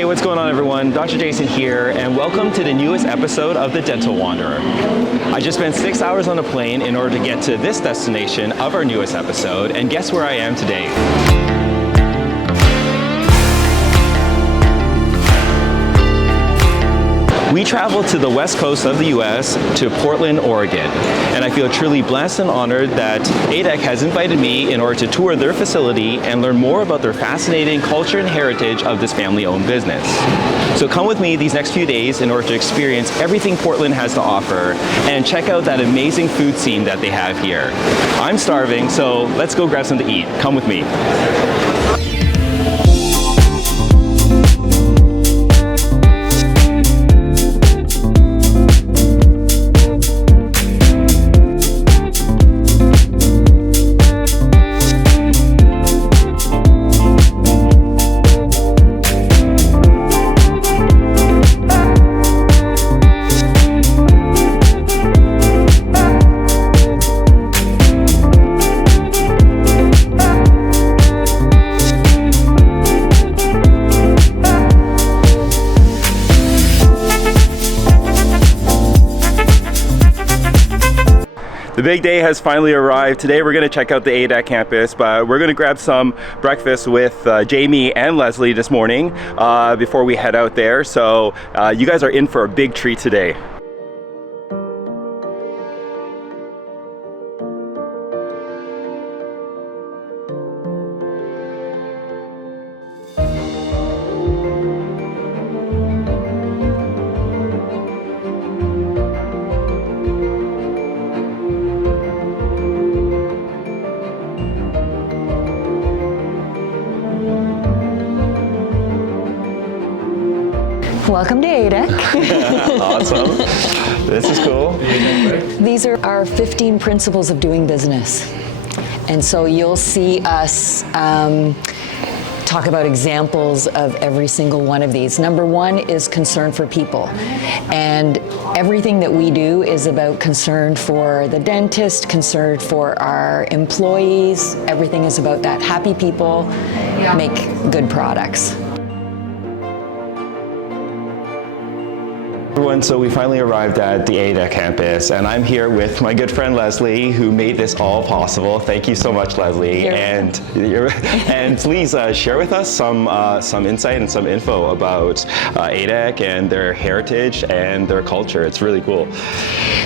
Hey, what's going on everyone? Dr. Jason here, and welcome to the newest episode of The Dental Wanderer. I just spent 6 hours on a plane in order to get to this destination of our newest episode, and guess where I am today? We traveled to the west coast of the US to Portland, Oregon, and I feel truly blessed and honored that A-dec has invited me in order to tour their facility and learn more about their fascinating culture and heritage of this family-owned business. So come with me these next few days in order to experience everything Portland has to offer and check out that amazing food scene that they have here. I'm starving, so let's go grab something to eat. Come with me. The big day has finally arrived. Today we're going to check out the A-dec campus, but we're going to grab some breakfast with Jamie and Leslie this morning before we head out there. So you guys are in for a big treat today. Welcome to A-dec. Awesome. This is cool. These are our 15 principles of doing business. And so you'll see us talk about examples of every single one of these. Number one is concern for people. And everything that we do is about concern for the dentist, concern for our employees. Everything is about that. Happy people make good products. Everyone, so we finally arrived at the A-dec campus, and I'm here with my good friend Leslie, who made this all possible. Thank you so much, Leslie. And please share with us some insight and some info about A-dec and their heritage and their culture. It's really cool.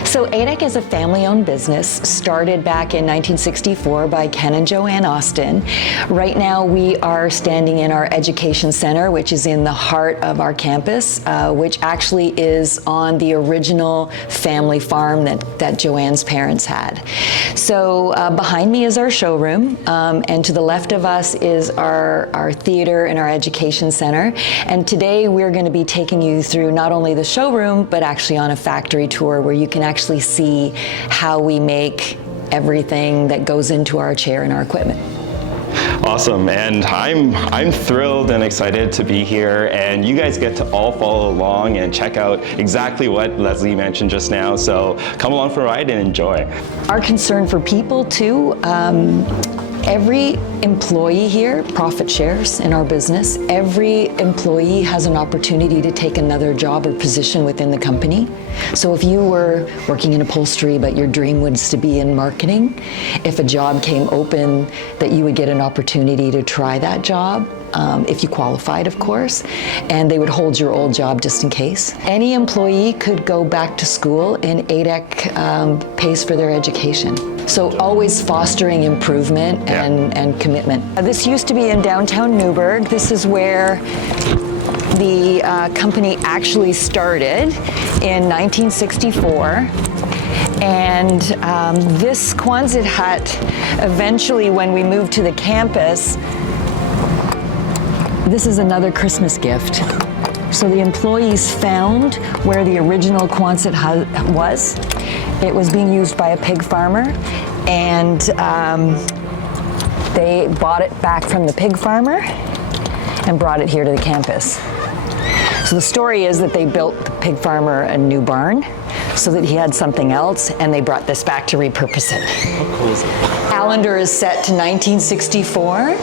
So A-dec is a family-owned business started back in 1964 by Ken and Joanne Austin. Right now we are standing in our education center, which is in the heart of our campus, which actually is on the original family farm that Joanne's parents had. So behind me is our showroom, and to the left of us is our theater and our education center. And today we're going to be taking you through not only the showroom, but actually on a factory tour where you can actually see how we make everything that goes into our chair and our equipment. Awesome, and I'm thrilled and excited to be here, and you guys get to all follow along and check out exactly what Leslie mentioned just now, so come along for a ride and enjoy. Our concern for people too, every employee here profit shares in our business. Every employee has an opportunity to take another job or position within the company. So if you were working in upholstery but your dream was to be in marketing, if a job came open, that you would get an opportunity to try that job, if you qualified, of course, and they would hold your old job just in case. Any employee could go back to school, and A-dec pays for their education. So always fostering improvement and commitment. This used to be in downtown Newburg. This is where the company actually started in 1964. And this Quonset hut, eventually when we moved to the campus, this is another Christmas gift. So the employees found where the original Quonset hut was. It was being used by a pig farmer, and they bought it back from the pig farmer and brought it here to the campus. So the story is that they built the pig farmer a new barn so that he had something else, and they brought this back to repurpose it. How cool is it? Calendar is set to 1964.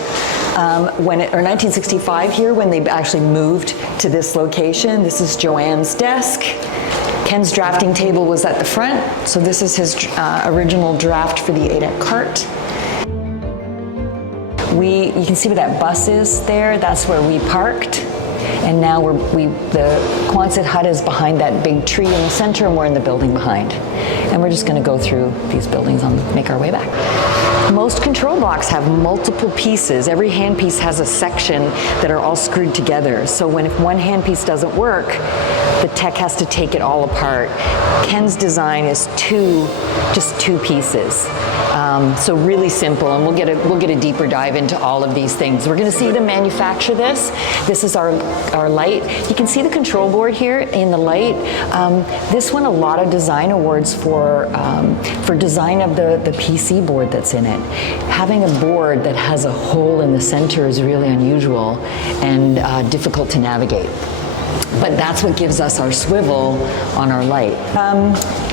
or 1965 here, when they actually moved to this location. This is Joanne's desk. Ken's drafting table was at the front, so this is his original draft for the A-dec cart. You can see where that bus is there, that's where we parked. And now the Quonset hut is behind that big tree in the center, and we're in the building behind. And we're just gonna go through these buildings and make our way back. Most control blocks have multiple pieces. Every handpiece has a section that are all screwed together. So if one handpiece doesn't work, the tech has to take it all apart. Ken's design is just two pieces. So really simple, and we'll get a deeper dive into all of these things. We're gonna see them manufacture this. This is our light. You can see the control board here in the light. This won a lot of design awards for design of the PC board that's in it. Having a board that has a hole in the center is really unusual and difficult to navigate. But that's what gives us our swivel on our light.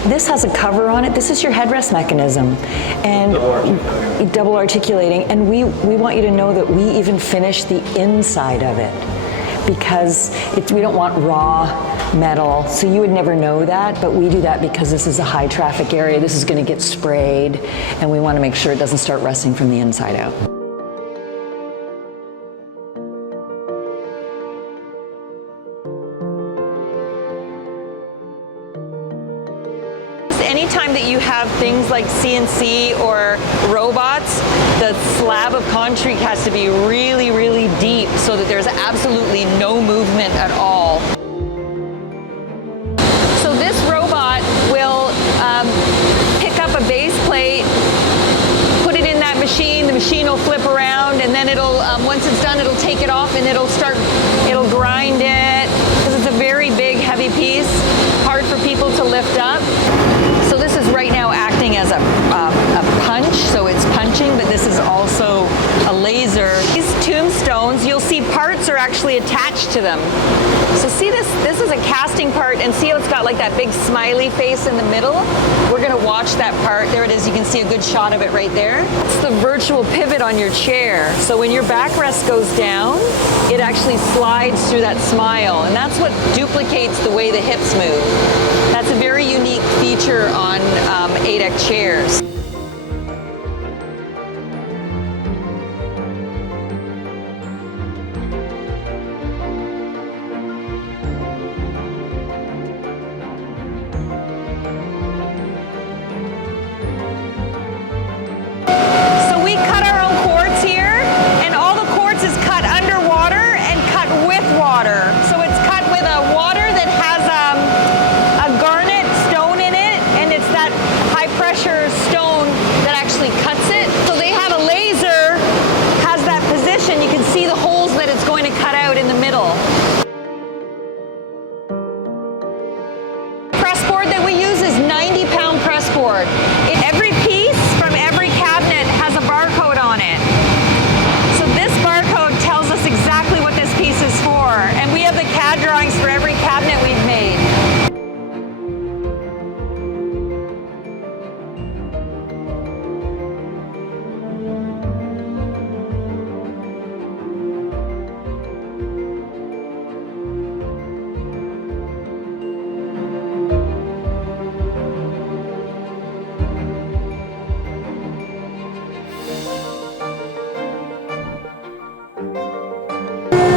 This has a cover on it. This is your headrest mechanism. And double articulating. And we want you to know that we even finish the inside of it, because we don't want raw metal. So you would never know that, but we do that because this is a high traffic area. This is going to get sprayed, and we want to make sure it doesn't start rusting from the inside out. Anytime that you have things like CNC or robots, the slab of concrete has to be really, really deep so that there's absolutely no movement at all. So this robot will pick up a base plate, put it in that machine, the machine will flip around, and then it'll, once it's done, it'll take it off and it'll grind it, because it's a very big, heavy piece, hard for people to lift up. So this is right now acting as a punch, so it's punching, but this is also a laser. These tombstones, you'll see parts are actually attached to them. So see this is a casting part, and see how it's got like that big smiley face in the middle? We're gonna watch that part. There it is, you can see a good shot of it right there. It's the virtual pivot on your chair. So when your backrest goes down, it actually slides through that smile, and that's what duplicates the way the hips move. That's a very unique feature on A-dec chairs. So we cut our own quartz here, and all the quartz is cut underwater and cut with water. So it's cut with a water that has a garnet stone in it, and it's that high pressure stone that actually cuts it. So they have a laser, has that position. You can see the holes that it's going to cut out in the middle. Press board that we use is 90-pound press board. Every piece from every cabinet has a barcode on it. So this barcode tells us exactly what this piece is for, and we have the CAD drawings for every cabinet we've made.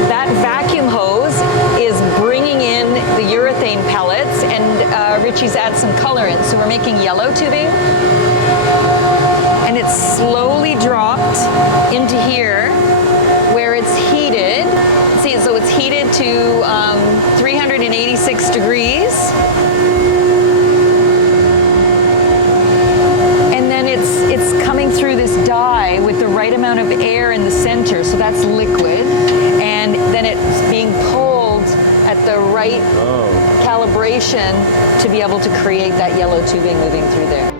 That vacuum hose is bringing in the urethane pellets, and Richie's added some color in. So we're making yellow tubing, and it's slowly dropped into here where it's heated. See, so it's heated to 386 degrees. And then it's coming through this die with the right amount of air in the center, so that's liquid. And then it's being pulled at the right calibration to be able to create that yellow tubing moving through there.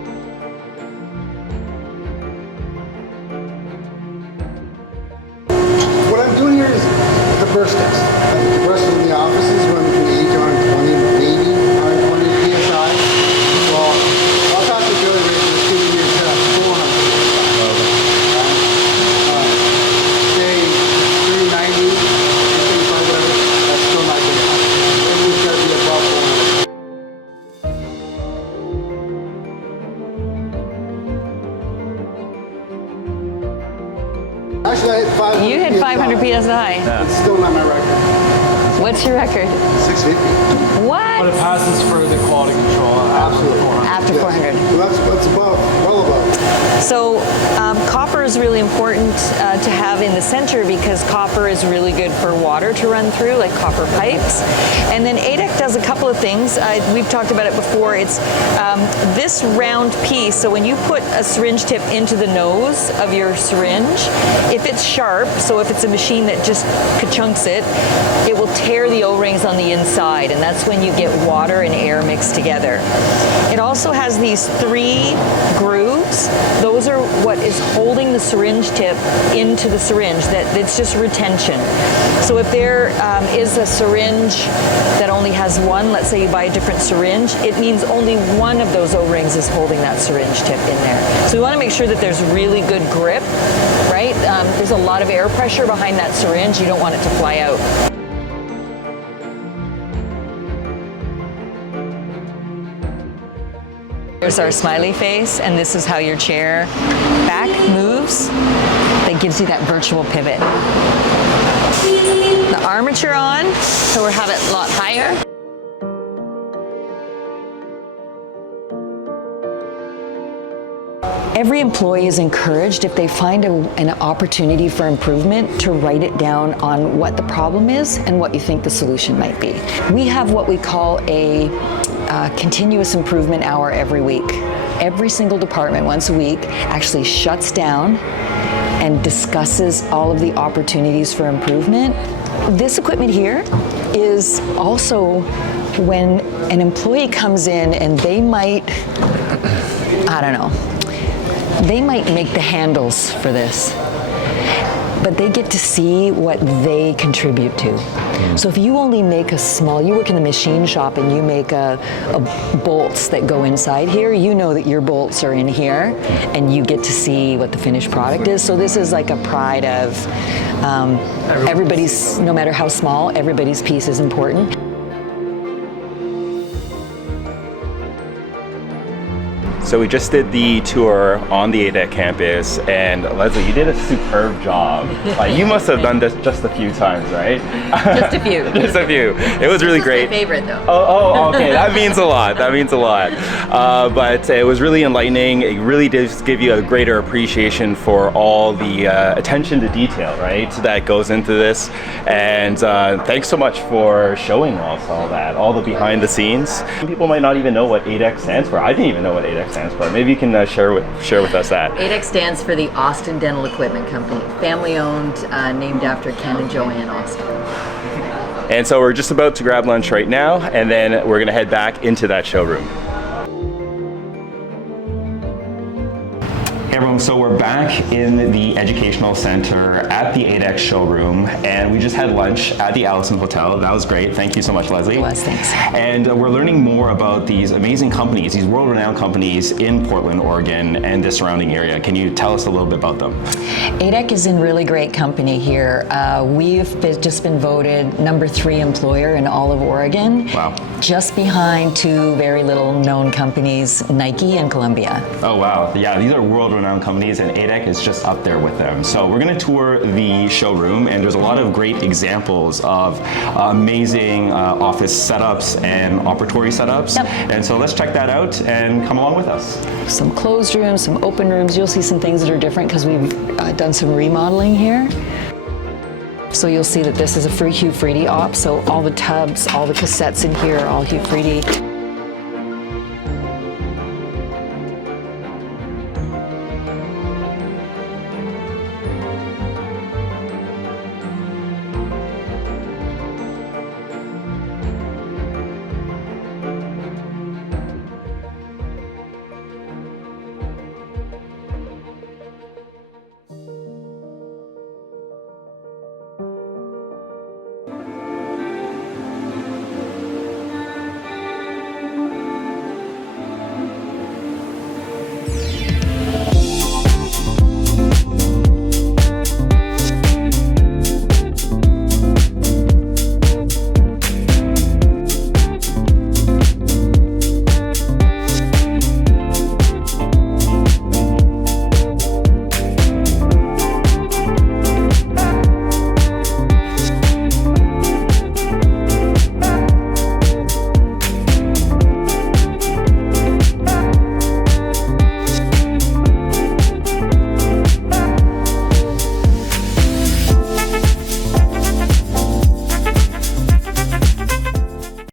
What I'm doing here is the burst test. The burst in the offices run between 80 and 120, maybe 120 psi. Well, I'll talk to Billy Rich for 2 years set up 400 psi. Say as I. It's still not my record. What's your record? 650. What? But it passes for the quality control Absolutely. After 400. Well, that's above, well above. So copper is really important to have in the center because copper is really good for water to run through, like copper pipes. And then A-dec does a couple of things. We've talked about it before. It's this round piece. So when you put a syringe tip into the nose of your syringe, if it's sharp, so if it's a machine that just ka-chunks it, it will tear the O-rings on the inside, and that's when you get water and air mixed together. It also has these 3 grooves. Those are what is holding the syringe tip into the syringe. It's just retention. So if there is a syringe that only has one, let's say you buy a different syringe, it means only one of those O-rings is holding that syringe tip in there. So we want to make sure that there's really good grip, right? There's a lot of air pressure behind that syringe. You don't want it to fly out. Here's our smiley face, and this is how your chair back moves. That gives you that virtual pivot. The armature on, so we'll have it a lot higher. Every employee is encouraged, if they find an opportunity for improvement, to write it down on what the problem is and what you think the solution might be. We have what we call a continuous improvement hour every week. Every single department once a week actually shuts down and discusses all of the opportunities for improvement. This equipment here is also when an employee comes in and they might, I don't know, they might make the handles for this, but they get to see what they contribute to. So if you only make you work in the machine shop and you make a bolts that go inside here, you know that your bolts are in here and you get to see what the finished product is. So this is like a pride of everybody's, no matter how small, everybody's piece is important. So we just did the tour on the A-dec campus, and Leslie, you did a superb job. You must have done this just a few times, right? Just a few. Just a few. It was really great. My favorite, though. Oh, okay. That means a lot. That means a lot. But it was really enlightening. It really does give you a greater appreciation for all the attention to detail, right, that goes into this. And thanks so much for showing us all that, all the behind the scenes. Some people might not even know what A-dec stands for. I didn't even know what A-dec stands for. Maybe you can share with us that. A-dec stands for the Austin Dental Equipment Company, family owned, named after Ken and Joanne Austin. And so we're just about to grab lunch right now, and then we're going to head back into that showroom. Hey everyone, so we're back in the educational center at the A-dec showroom, and we just had lunch at the Allison Hotel. That was great. Thank you so much, Leslie. It was, thanks. And we're learning more about these amazing companies, these world-renowned companies in Portland, Oregon, and the surrounding area. Can you tell us a little bit about them? A-dec is in really great company here. We've just been voted #3 employer in all of Oregon. Wow. Just behind 2 very little known companies, Nike and Columbia. Oh wow, yeah, these are world-renowned companies, and A-dec is just up there with them. So we're going to tour the showroom, and there's a lot of great examples of amazing office setups and operatory setups. Yep. And so let's check that out and come along with us. Some closed rooms, some open rooms. You'll see some things that are different because we've done some remodeling here. So you'll see that this is a free Hugh Freedy op, so all the tubs, all the cassettes in here are all Hugh Freedy.